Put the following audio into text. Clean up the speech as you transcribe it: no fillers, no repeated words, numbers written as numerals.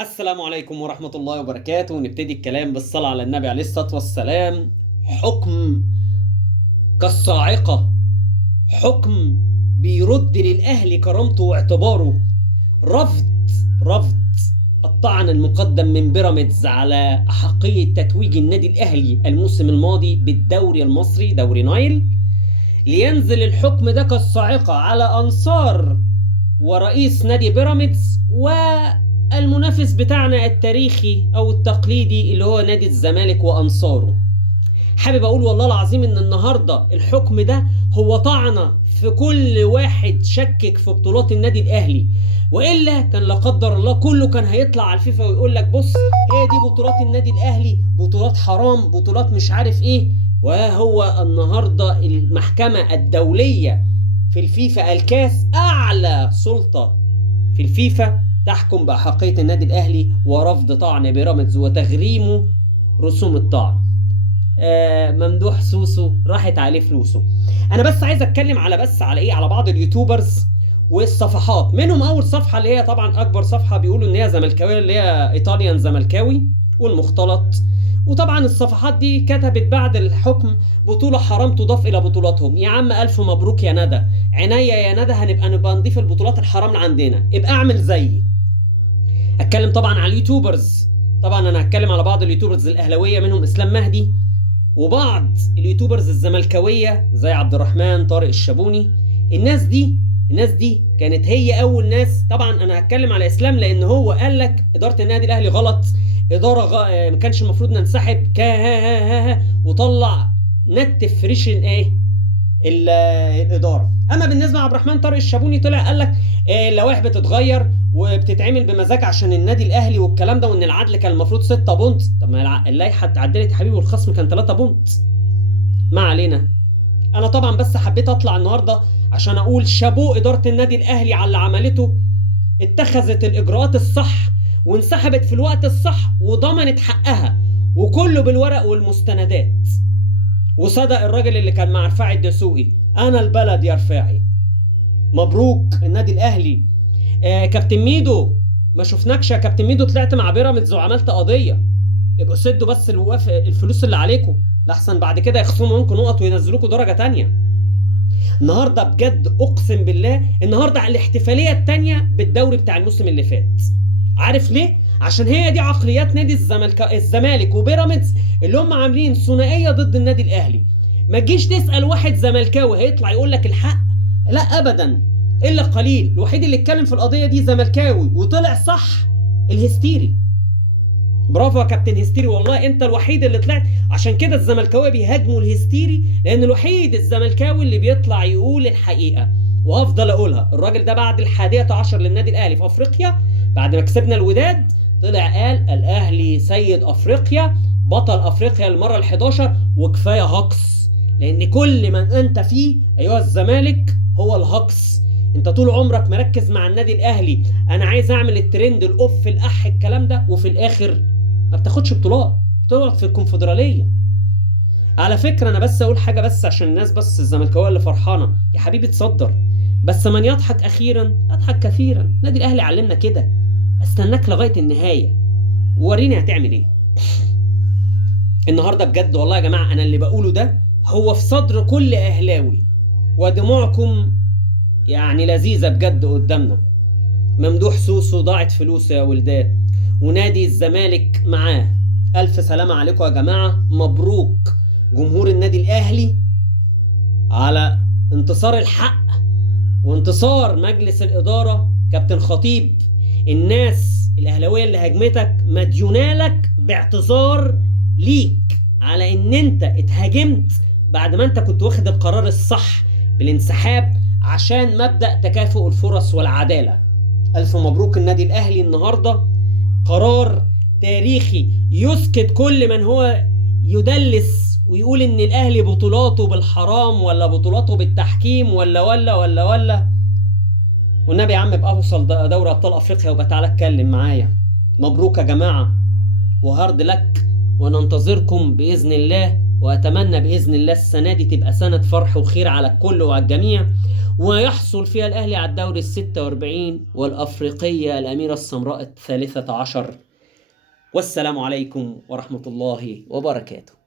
السلام عليكم ورحمة الله وبركاته. نبتدي الكلام بالصلاة على النبي عليه الصلاة والسلام. حكم كالصاعقة، حكم بيرد للأهلي كرامته واعتباره. رفض رفض الطعن المقدم من بيراميدز على أحقية تتويج النادي الأهلي الموسم الماضي بالدوري المصري دوري نايل، لينزل الحكم ده كالصاعقة على أنصار ورئيس نادي بيراميدز والمنافس بتاعنا التاريخي أو التقليدي اللي هو نادي الزمالك وأنصاره. حابب أقول والله العظيم إن النهاردة الحكم ده هو طعنة في كل واحد شكك في بطولات النادي الأهلي، وإلا كان لا قدر الله كله كان هيطلع على الفيفا ويقول لك بص هي دي بطولات النادي الأهلي، بطولات حرام، بطولات مش عارف إيه. وهو النهاردة المحكمة الدولية في الفيفا الكاس أعلى سلطة في الفيفا تحكم بأحقية النادي الأهلي ورفض طعن بيراميدز وتغريمه رسوم الطعن. ممدوح سوسو راحت عليه فلوسه. انا بس عايز اتكلم على بعض اليوتيوبرز والصفحات. منهم اول صفحه اللي هي طبعا اكبر صفحه بيقولوا ان هي زملكاويه، اللي هي ايطاليان زملكاوي والمختلط. وطبعا الصفحات دي كتبت بعد الحكم بطوله حرام تضاف الى بطولاتهم. يا عم الف مبروك يا ندى، عينيا يا ندى، هنبقى نضيف البطولات الحرام عندنا، ابقى اعمل زيي. اتكلم طبعا على اليوتيوبرز. طبعا انا هتكلم على بعض اليوتيوبرز الاهلاويه منهم اسلام مهدي، وبعض اليوتيوبرز الزملكاويه زي عبد الرحمن طارق الشابوني. الناس دي كانت هي اول ناس. طبعا انا هتكلم على اسلام لان هو قال لك اداره النادي الاهلي غلط، ما كانش المفروض ننسحب وطلع نتف ريش الاداره. اما بالنسبه لعبد الرحمن طارق الشابوني طلع قال لك اللوائح بتتغير وبتتعمل بمزاج عشان النادي الاهلي والكلام ده، وان العدل كان المفروض 6 بونت. طب ما اللائحه اتعدلت يا حبيبي والخصم كان 3 بونت. ما علينا. انا طبعا بس حبيت اطلع النهارده عشان اقول شابو اداره النادي الاهلي على اللي عملته. اتخذت الاجراءات الصح وانسحبت في الوقت الصح وضمنت حقها، وكله بالورق والمستندات. وصدق الراجل اللي كان مع رفاعي الدسوقي، انا البلد يا رفاعي. مبروك النادي الاهلي. كابتن ميدو، ما شفناكش يا كابتن ميدو، طلعت مع بيراميدز وعملت قضيه. يبقوا سدوا بس الفلوس اللي عليكم، لحسن بعد كده يخصموا منكم نقط وينزلوكوا درجه تانية. النهارده بجد اقسم بالله النهارده الاحتفاليه التانية بالدوري بتاع الموسم اللي فات. عارف ليه؟ عشان هي دي عقليات نادي الزمالك وبيراميدز اللي هم عاملين ثنائيه ضد النادي الاهلي. ما تجيش تسال واحد زملكاوي هيطلع يقول لك الحق، لا ابدا، الا قليل. الوحيد اللي اتكلم في القضيه دي زملكاوي وطلع صح، الهستيري. برافو يا كابتن هستيري، والله انت الوحيد اللي طلعت. عشان كده الزملكاويه بيهاجموا الهستيري، لان الوحيد الزملكاوي اللي بيطلع يقول الحقيقه. وهفضل اقولها. الراجل ده بعد ال11 للنادي الاهلي في افريقيا، بعد ما كسبنا الوداد، طلع قال الاهلي سيد افريقيا، بطل افريقيا المره ال11، وكفايه هقص. لان كل من انت فيه ايها الزمالك هو الهقص. انت طول عمرك مركز مع النادي الاهلي، انا عايز اعمل الترند الاوف الاح الكلام ده، وفي الاخر ما بتاخدش بطولات، بتقعد في الكونفدراليه. على فكره انا بس اقول حاجه بس عشان الناس بس الزملكاويه اللي فرحانه، يا حبيبي تصدر، بس من يضحك اخيرا يضحك كثيرا. النادي الاهلي علمنا كده، استناك لغايه النهايه ووريني هتعمل ايه. النهارده بجد والله يا جماعه انا اللي بقوله ده هو في صدر كل اهلاوي، ودموعكم يعني لذيذه بجد قدامنا. ممدوح سوسو ضاعت فلوسه يا ولدان، ونادي الزمالك معاه. الف سلامه عليكم يا جماعه، مبروك جمهور النادي الاهلي على انتصار الحق وانتصار مجلس الاداره. كابتن خطيب، الناس الاهلاويه اللي هاجمتك مديونالك باعتذار ليك على ان انت اتهاجمت بعد ما انت كنت واخد القرار الصح بالانسحاب عشان مبدأ تكافؤ الفرص والعدالة. ألف مبروك النادي الأهلي النهاردة، قرار تاريخي يسكت كل من هو يدلس ويقول إن الأهلي بطولاته بالحرام ولا بطولاته بالتحكيم ولا. والنبي يا عم ابقى اوصل دوري أبطال أفريقيا وبقى تعالى اتكلم معايا. مبروك يا جماعة وهارد لك، وننتظركم بإذن الله وأتمنى بإذن الله السنة دي تبقى سنة فرح وخير على الكل وعلى الجميع، ويحصل فيها الأهلي على الدوري ال46 والأفريقية الأميرة السمراء ال13. والسلام عليكم ورحمة الله وبركاته.